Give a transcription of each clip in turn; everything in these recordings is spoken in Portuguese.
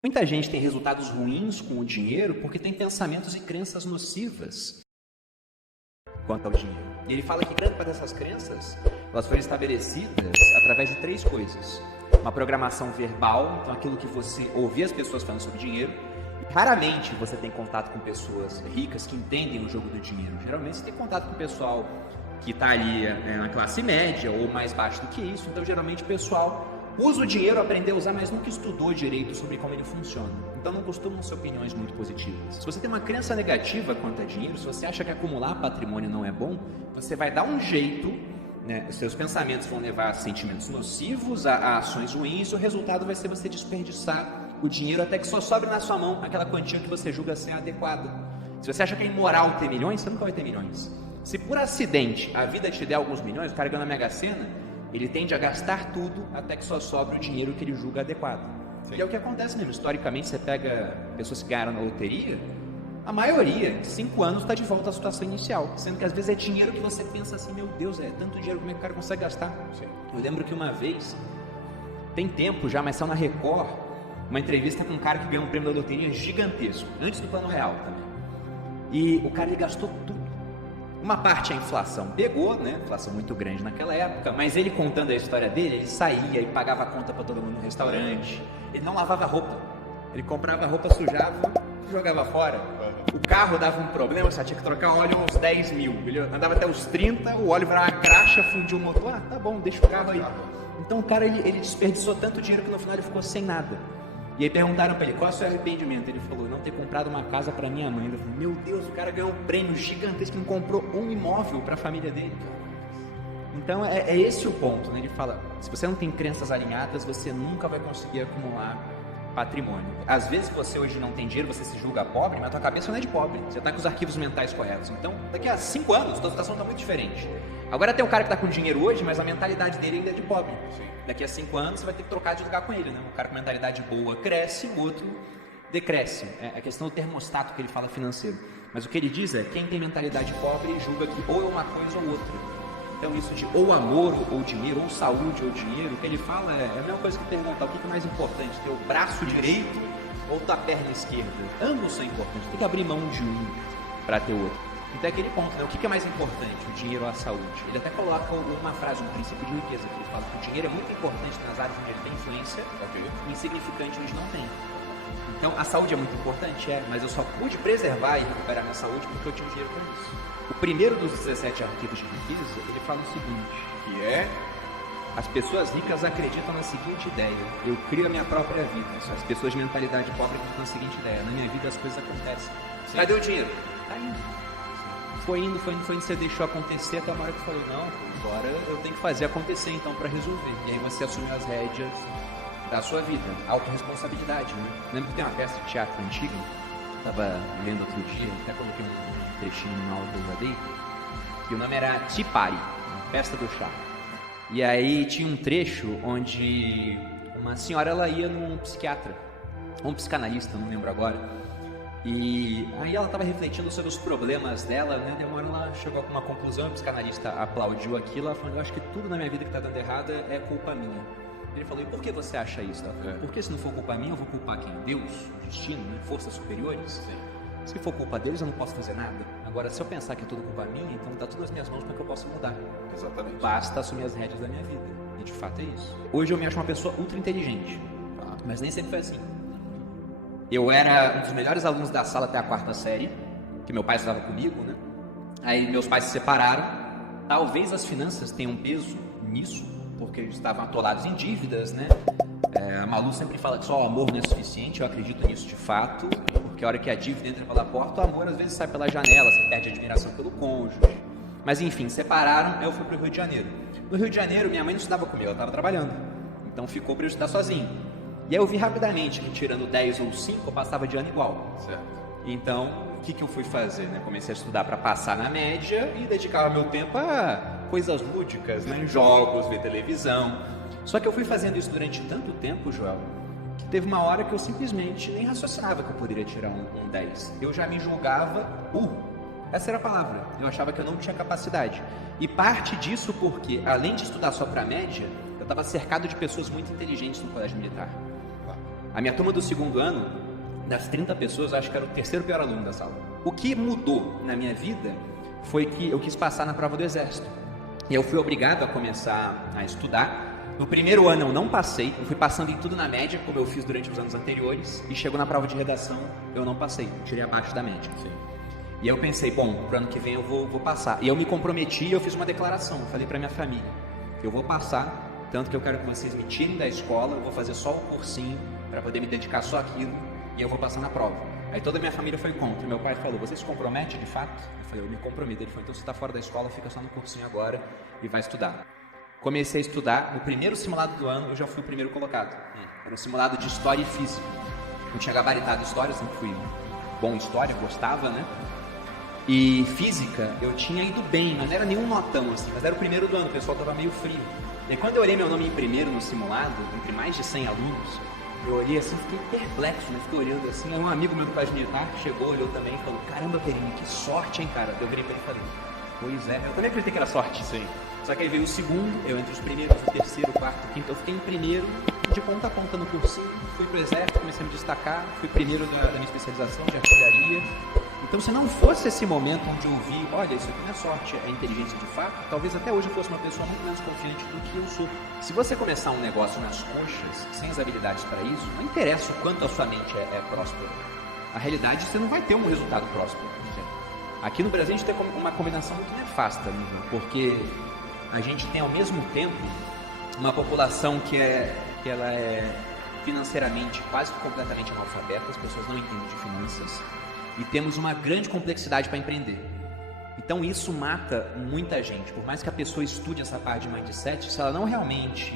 Muita gente tem resultados ruins com o dinheiro porque tem pensamentos e crenças nocivas quanto ao dinheiro. E ele fala que grande parte dessas crenças, elas foram estabelecidas através de 3 coisas. Uma programação verbal, então aquilo que você ouvia as pessoas falando sobre dinheiro. Raramente você tem contato com pessoas ricas que entendem o jogo do dinheiro. Geralmente você tem contato com o pessoal que está ali na classe média ou mais baixo do que isso. Então geralmente o pessoal usa o dinheiro, aprendeu a usar, mas nunca estudou direito sobre como ele funciona. Então não costumam ser opiniões muito positivas. Se você tem uma crença negativa quanto a dinheiro, se você acha que acumular patrimônio não é bom, você vai dar um jeito, né? Seus pensamentos vão levar a sentimentos nocivos, a ações ruins, e o resultado vai ser você desperdiçar o dinheiro até que só sobre na sua mão aquela quantia que você julga ser adequada. Se você acha que é imoral ter milhões, você nunca vai ter milhões. Se por acidente a vida te der alguns milhões, o cara ganha na Mega Sena, ele tende a gastar tudo até que só sobre o dinheiro que ele julga adequado. Sim. E é o que acontece mesmo. Historicamente, você pega pessoas que ganharam na loteria, a maioria, em 5 anos, está de volta à situação inicial. Sendo que às vezes é dinheiro que você pensa assim, meu Deus, é tanto dinheiro, como é que o cara consegue gastar? Sim. Eu lembro que uma vez, tem tempo já, mas saiu na Record, uma entrevista com um cara que ganhou um prêmio da loteria gigantesco, antes do Plano Real também. E o cara, ele gastou tudo. Uma parte a inflação pegou, né? Inflação muito grande naquela época, mas ele contando a história dele, ele saía e pagava a conta para todo mundo no restaurante. Ele não lavava roupa. Ele comprava a roupa, sujava, jogava fora. O carro dava um problema, só tinha que trocar óleo uns 10 mil. Ele andava até os 30, o óleo virava uma graxa, fundiu o motor. Ah, tá bom, deixa o carro aí. Então o cara, ele desperdiçou tanto dinheiro que no final ele ficou sem nada. E aí perguntaram para ele, qual é o seu arrependimento? Ele falou, não ter comprado uma casa para minha mãe. Ele falou, meu Deus, o cara ganhou um prêmio gigantesco, não comprou um imóvel para a família dele. Então é esse o ponto, né? Ele fala, se você não tem crenças alinhadas, você nunca vai conseguir acumular patrimônio. Às vezes você hoje não tem dinheiro, você se julga pobre, mas a tua cabeça não é de pobre. Você está com os arquivos mentais corretos. Então, daqui a 5 anos, a tua situação está muito diferente. Agora tem um cara que está com dinheiro hoje, mas a mentalidade dele ainda é de pobre. Sim. Daqui a 5 anos, você vai ter que trocar de lugar com ele, né? Um cara com mentalidade boa cresce, o outro decresce. É a questão do termostato que ele fala financeiro. Mas o que ele diz é, quem tem mentalidade pobre julga que ou é uma coisa ou outra. Então isso de ou amor ou dinheiro, ou saúde ou dinheiro, o que ele fala é a mesma coisa que perguntar o que é mais importante, ter o braço direito ou a perna esquerda. Ambos são importantes, tem que abrir mão de um para ter o outro. Então é aquele ponto, né? O que é mais importante, o dinheiro ou a saúde? Ele até coloca uma frase, um princípio de riqueza, que ele fala que o dinheiro é muito importante nas áreas onde ele tem influência, e insignificante onde não tem. Então a saúde é muito importante, mas eu só pude preservar e recuperar minha saúde porque eu tinha dinheiro para isso. O primeiro dos 17 arquivos de riqueza, ele fala o seguinte, que é: as pessoas ricas acreditam na seguinte ideia, eu crio a minha própria vida. As pessoas de mentalidade pobre acreditam na seguinte ideia, na minha vida as coisas acontecem. Sim. Cadê o dinheiro? Tá indo. Foi indo, você deixou acontecer até uma hora que falou, não, agora eu tenho que fazer acontecer então para resolver. E aí você assumiu as rédeas da sua vida, autorresponsabilidade, né? Lembra que tem uma peça de teatro antiga, estava lendo outro dia, até coloquei um trechinho no aula que eu já dei, que o nome era Tea Party, festa do chá. E aí tinha um trecho onde uma senhora, ela ia num psiquiatra, ou um psicanalista, não lembro agora, e aí ela estava refletindo sobre os problemas dela, né? De uma hora ela chegou a uma conclusão, o psicanalista aplaudiu aquilo, ela falou, eu acho que tudo na minha vida que está dando errado é culpa minha. Ele falou, e por que você acha isso? Ela falou, porque se não for culpa minha, eu vou culpar quem? Deus, o destino, né? Forças superiores? Sim. Se for culpa deles, eu não posso fazer nada. Agora, se eu pensar que é tudo culpa minha, então está tudo nas minhas mãos para que eu possa mudar. Exatamente. Basta assumir as rédeas da minha vida. E de fato é isso. Hoje eu me acho uma pessoa ultra inteligente, mas nem sempre foi assim. Eu era um dos melhores alunos da sala até a 4ª série, que meu pai estudava comigo, né? Aí meus pais se separaram. Talvez as finanças tenham peso nisso, porque eles estavam atolados em dívidas, né? A Malu sempre fala que só o amor não é suficiente, eu acredito nisso de fato, porque a hora que a dívida entra pela porta, o amor às vezes sai pela janela, você perde a admiração pelo cônjuge. Mas enfim, separaram, eu fui para o Rio de Janeiro. No Rio de Janeiro, minha mãe não estudava comigo, ela estava trabalhando, então ficou para eu estudar sozinho. E aí eu vi rapidamente que tirando 10 ou 5, eu passava de ano igual. Certo. Então, o que eu fui fazer? Né? Comecei a estudar para passar na média e dedicava meu tempo a coisas lúdicas, né? Jogos, ver televisão. Só que eu fui fazendo isso durante tanto tempo, Joel, que teve uma hora que eu simplesmente nem raciocinava que eu poderia tirar um 10. Eu já me julgava burro. Essa era a palavra. Eu achava que eu não tinha capacidade. E parte disso porque, além de estudar só para a média, eu estava cercado de pessoas muito inteligentes no colégio militar. A minha turma do segundo ano, das 30 pessoas, acho que era o terceiro pior aluno da sala. O que mudou na minha vida foi que eu quis passar na prova do Exército. E eu fui obrigado a começar a estudar. No primeiro ano eu não passei, eu fui passando em tudo na média, como eu fiz durante os anos anteriores, e chegou na prova de redação, eu não passei, eu tirei abaixo da média. Sim. E aí eu pensei, bom, pro ano que vem eu vou passar. E eu me comprometi, eu fiz uma declaração, falei pra minha família, eu vou passar, tanto que eu quero que vocês me tirem da escola, eu vou fazer só o cursinho, para poder me dedicar só àquilo, e eu vou passar na prova. Aí toda a minha família foi contra. Meu pai falou, você se compromete de fato? Eu falei, eu me comprometo. Ele falou, então você está fora da escola, fica só no cursinho agora e vai estudar. Comecei a estudar, no primeiro simulado do ano eu já fui o primeiro colocado. Era um simulado de História e Física. Eu tinha gabaritado História, sempre fui bom em História, gostava, né? E Física eu tinha ido bem, mas não era nenhum notão assim, mas era o primeiro do ano, o pessoal estava meio frio. E quando eu olhei meu nome em primeiro no simulado, entre mais de 100 alunos, eu olhei assim, fiquei perplexo, né? Fiquei olhando assim, aí um amigo meu do colégio militar chegou, olhou também e falou, caramba, Perini, que sorte, hein, cara? Eu virei pra ele e falei, pois é, eu também acreditei que era sorte. Sim. Só que aí veio o segundo, eu entre os primeiros, o terceiro, o quarto, o quinto, eu fiquei em primeiro, de ponta a ponta no cursinho, fui pro Exército, comecei a me destacar, fui primeiro da minha especialização de artilharia. Então, se não fosse esse momento onde eu vi, olha, isso aqui não é sorte, é inteligência de fato, talvez até hoje eu fosse uma pessoa muito menos confiante do que eu sou. Se você começar um negócio nas coxas, sem as habilidades para isso, não interessa o quanto a sua mente é próspera. A realidade, você não vai ter um resultado próspero. Aqui no Brasil, a gente tem uma combinação muito nefasta, né? Porque a gente tem, ao mesmo tempo, uma população que ela é financeiramente quase que completamente analfabeta, as pessoas não entendem de finanças, e temos uma grande complexidade para empreender. Então isso mata muita gente. Por mais que a pessoa estude essa parte de mindset, se ela não realmente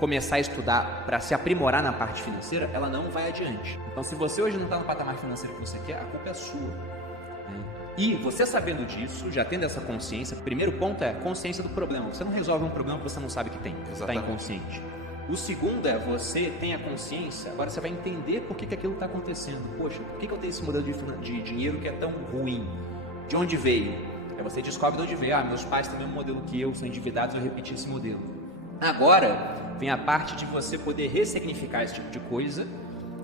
começar a estudar para se aprimorar na parte financeira, ela não vai adiante. Então se você hoje não está no patamar financeiro que você quer, a culpa é sua, né? E você sabendo disso, já tendo essa consciência, o primeiro ponto é consciência do problema. Você não resolve um problema que você não sabe que tem, está inconsciente. O segundo é, você tem a consciência, agora você vai entender por que aquilo está acontecendo. Poxa, por que eu tenho esse modelo de dinheiro que é tão ruim? De onde veio? Aí você descobre de onde veio. Meus pais têm o mesmo modelo que eu, são endividados, eu repeti esse modelo. Agora, vem a parte de você poder ressignificar esse tipo de coisa,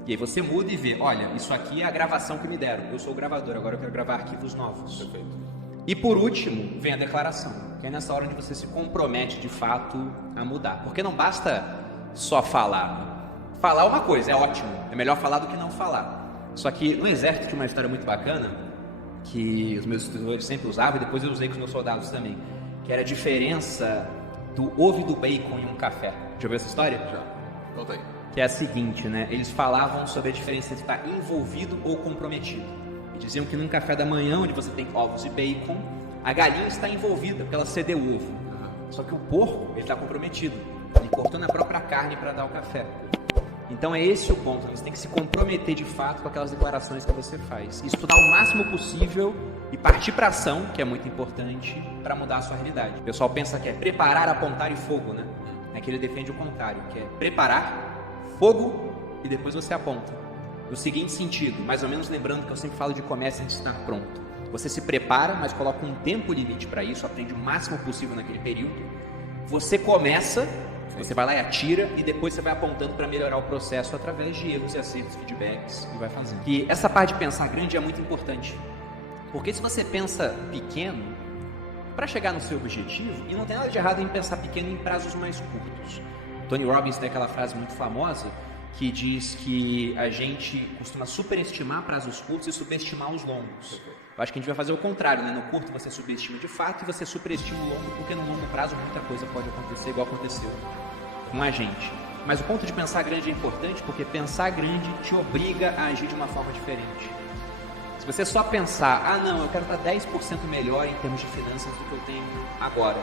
e aí você muda e vê, olha, isso aqui é a gravação que me deram. Eu sou o gravador, agora eu quero gravar arquivos novos. Perfeito. E por último, vem a declaração, que é nessa hora onde você se compromete de fato a mudar. Porque não basta só falar. Falar é uma coisa, é ótimo. É melhor falar do que não falar. Só que no Exército tinha uma história muito bacana, que os meus instrutores sempre usavam, e depois eu usei com os meus soldados também, que era a diferença do ovo e do bacon em um café. Já ouviu essa história? Já. Conta aí. Que é a seguinte, né? Eles falavam sobre a diferença entre estar envolvido ou comprometido. E diziam que num café da manhã, onde você tem ovos e bacon, a galinha está envolvida, porque ela cedeu o ovo. Só que o porco, ele está comprometido. Ele cortou na própria carne para dar o café. Então é esse o ponto, você tem que se comprometer de fato com aquelas declarações que você faz. Estudar o máximo possível e partir para ação, que é muito importante, para mudar a sua realidade. O pessoal pensa que é preparar, apontar e fogo, né? É que ele defende o contrário, que é preparar, fogo e depois você aponta. No seguinte sentido, mais ou menos lembrando que eu sempre falo de comércio antes de estar pronto. Você se prepara, mas coloca um tempo limite para isso, aprende o máximo possível naquele período. Você começa, você vai lá e atira, e depois você vai apontando para melhorar o processo através de erros e acertos, feedbacks, e vai fazendo. E essa parte de pensar grande é muito importante, porque se você pensa pequeno, para chegar no seu objetivo, e não tem nada de errado em pensar pequeno em prazos mais curtos. Tony Robbins tem aquela frase muito famosa que diz que a gente costuma superestimar prazos curtos e subestimar os longos. Eu acho que a gente vai fazer o contrário, né? No curto você subestima de fato e você superestima o longo, porque no longo prazo muita coisa pode acontecer, igual aconteceu com a gente. Mas o ponto de pensar grande é importante, porque pensar grande te obriga a agir de uma forma diferente. Se você só pensar, não, eu quero estar 10% melhor em termos de finanças do que eu tenho agora.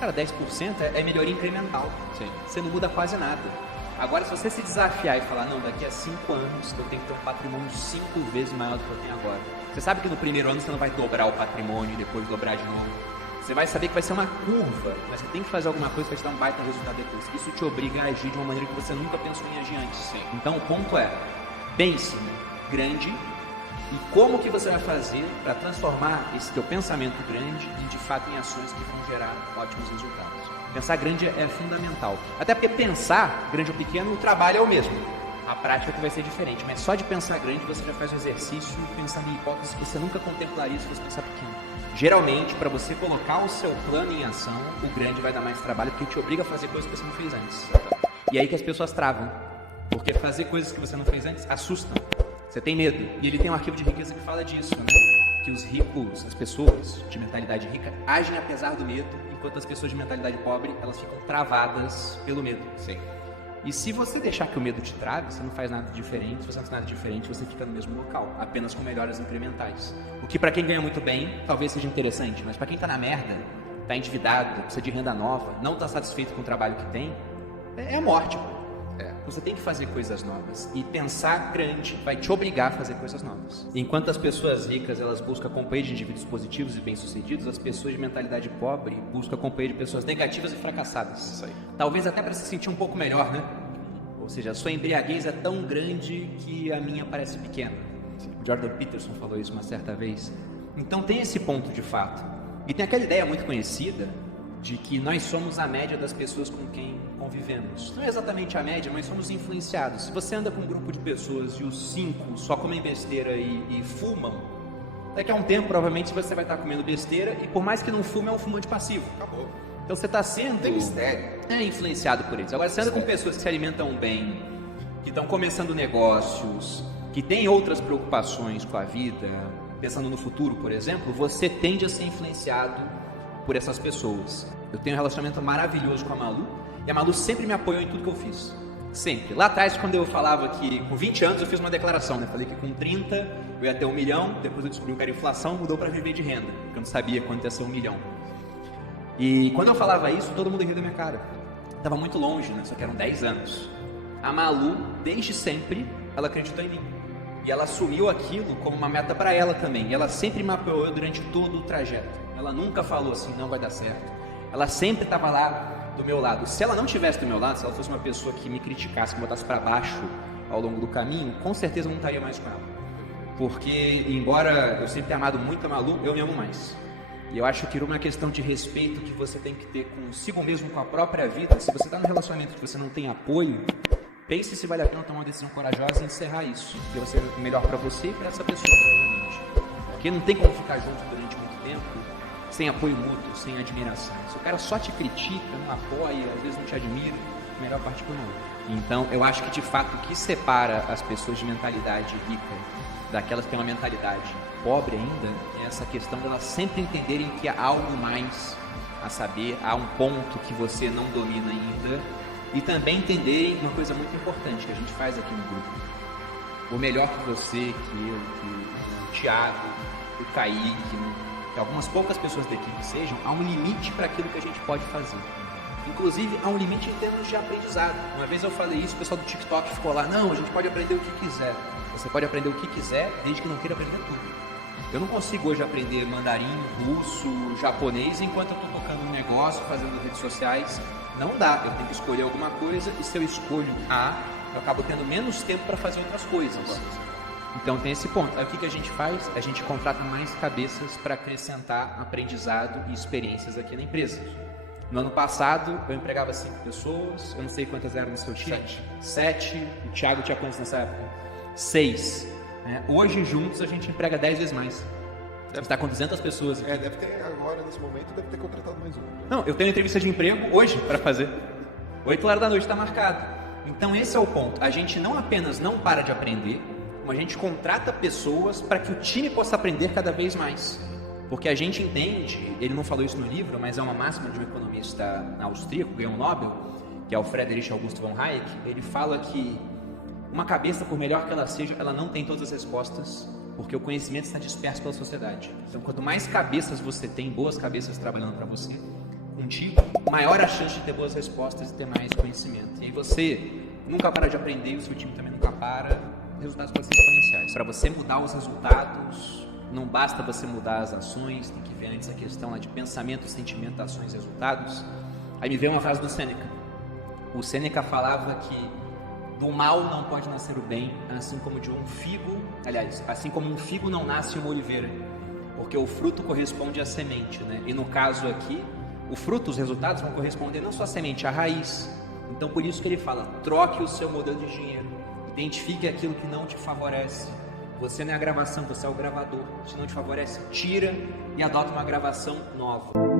Cara, 10% é melhoria incremental. Sim. Você não muda quase nada. Agora, se você se desafiar e falar, não, daqui a 5 anos eu tenho que ter um patrimônio 5 vezes maior do que eu tenho agora. Você sabe que no primeiro ano você não vai dobrar o patrimônio e depois dobrar de novo. Você vai saber que vai ser uma curva, mas você tem que fazer alguma coisa que vai te dar um baita resultado depois. Isso te obriga a agir de uma maneira que você nunca pensou em agir antes. Sim. Então, o ponto é, pense grande e como que você vai fazer para transformar esse teu pensamento grande de fato em ações que vão gerar ótimos resultados. Pensar grande é fundamental. Até porque pensar, grande ou pequeno, o trabalho é o mesmo. A prática que vai ser diferente, mas só de pensar grande você já faz o exercício pensando em hipóteses que você nunca contemplaria se fosse pensar pequeno. Geralmente, para você colocar o seu plano em ação, o grande vai dar mais trabalho porque te obriga a fazer coisas que você não fez antes. E aí que as pessoas travam, porque fazer coisas que você não fez antes assustam. Você tem medo. E ele tem um arquivo de riqueza que fala disso, né? Que os ricos, as pessoas de mentalidade rica, agem apesar do medo, enquanto as pessoas de mentalidade pobre, elas ficam travadas pelo medo. Sim. E se você deixar que o medo te trave, você não faz nada diferente. Se você não faz nada diferente, você fica no mesmo local, apenas com melhoras incrementais. O que para quem ganha muito bem, talvez seja interessante, mas para quem tá na merda, tá endividado, precisa de renda nova, não tá satisfeito com o trabalho que tem, é morte, pô. Você tem que fazer coisas novas. E pensar grande vai te obrigar a fazer coisas novas. Enquanto as pessoas ricas elas buscam a companhia de indivíduos positivos e bem-sucedidos, as pessoas de mentalidade pobre buscam a companhia de pessoas negativas e fracassadas. Isso aí. Talvez até para se sentir um pouco melhor, né? Ou seja, a sua embriaguez é tão grande que a minha parece pequena. O Jordan Peterson falou isso uma certa vez. Então tem esse ponto de fato. E tem aquela ideia muito conhecida de que nós somos a média das pessoas com quem convivemos. Não é exatamente a média, mas somos influenciados. Se você anda com um grupo de pessoas e os 5 só comem besteira e fumam, daqui a um tempo provavelmente você vai estar comendo besteira e por mais que não fume, é um fumante passivo. Acabou. Então você está sendo... Tem mistério. Influenciado por eles. Agora você anda com pessoas que se alimentam bem, que estão começando negócios, que têm outras preocupações com a vida, pensando no futuro, por exemplo, você tende a ser influenciado por essas pessoas. Eu tenho um relacionamento maravilhoso com a Malu, e a Malu sempre me apoiou em tudo que eu fiz. Sempre. Lá atrás, quando eu falava que com 20 anos eu fiz uma declaração, né? Falei que com 30 eu ia ter 1 milhão, depois eu descobri que era inflação, mudou para viver de renda, porque eu não sabia quanto ia ser 1 milhão. E quando eu falava isso, todo mundo ria da minha cara. Tava muito longe, né? Só que eram 10 anos. A Malu, desde sempre, ela acreditou em mim. E ela assumiu aquilo como uma meta para ela também. E ela sempre me apoiou durante todo o trajeto. Ela nunca falou assim, não vai dar certo. Ela sempre estava lá do meu lado. Se ela não estivesse do meu lado, se ela fosse uma pessoa que me criticasse, que me botasse para baixo ao longo do caminho, com certeza eu não estaria mais com ela. Porque, embora eu sempre tenha amado muito a Malu, eu me amo mais. E eu acho que é uma questão de respeito que você tem que ter consigo mesmo, com a própria vida. Se você está num relacionamento que você não tem apoio, pense se vale a pena tomar uma decisão corajosa e encerrar isso. Porque vai ser melhor para você e para essa pessoa, provavelmente. Porque não tem como ficar junto durante muito tempo sem apoio mútuo, sem admiração. Se o cara só te critica, não apoia, às vezes não te admira, melhor parte pro mundo. Então, eu acho que de fato o que separa as pessoas de mentalidade rica daquelas que têm uma mentalidade pobre ainda é essa questão de elas sempre entenderem que há algo mais a saber, há um ponto que você não domina ainda, e também entenderem uma coisa muito importante que a gente faz aqui no grupo. O melhor que você, que eu, que o Thiago, o Kaique, que algumas poucas pessoas da equipe sejam, há um limite para aquilo que a gente pode fazer. Inclusive, há um limite em termos de aprendizado. Uma vez eu falei isso, o pessoal do TikTok ficou lá, não, a gente pode aprender o que quiser. Você pode aprender o que quiser, desde que não queira aprender tudo. Eu não consigo hoje aprender mandarim, russo, japonês, enquanto eu estou tocando um negócio, fazendo redes sociais. Não dá, eu tenho que escolher alguma coisa, e se eu escolho A, eu acabo tendo menos tempo para fazer outras coisas. Então tem esse ponto. Aí o que a gente faz? A gente contrata mais cabeças para acrescentar aprendizado e experiências aqui na empresa. No ano passado, eu empregava 5 pessoas, eu não sei quantas eram no seu time. 7. O Thiago tinha quantas nessa época? 6. Hoje, juntos, a gente emprega 10 vezes mais. Deve estar com 200 pessoas aqui. Deve ter agora, nesse momento, deve ter contratado mais um. Não, eu tenho entrevista de emprego hoje para fazer. 8 horas da noite está marcado. Então esse é o ponto. A gente não apenas não para de aprender, como a gente contrata pessoas para que o time possa aprender cada vez mais. Porque a gente entende, ele não falou isso no livro, mas é uma máxima de um economista austríaco, ganhou um Nobel, que é o Friedrich August von Hayek. Ele fala que uma cabeça, por melhor que ela seja, ela não tem todas as respostas, porque o conhecimento está disperso pela sociedade. Então, quanto mais cabeças você tem, boas cabeças trabalhando para você, contigo, maior a chance de ter boas respostas e ter mais conhecimento. E aí você nunca para de aprender, o seu time também nunca para, resultados podem ser exponenciais. Para você mudar os resultados, não basta você mudar as ações, tem que ver antes a questão lá de pensamento, sentimento, ações e resultados. Aí me veio uma frase do Sêneca. O Sêneca falava que do mal não pode nascer o bem, assim como de um figo, aliás, assim como um figo não nasce uma oliveira, porque o fruto corresponde à semente, né? E no caso aqui, o fruto, os resultados vão corresponder não só à semente, à raiz. Então por isso que ele fala, troque o seu modelo de dinheiro Identifique aquilo que não te favorece. Você não é a gravação, você é o gravador. Se não te favorece, tira e adota uma gravação nova.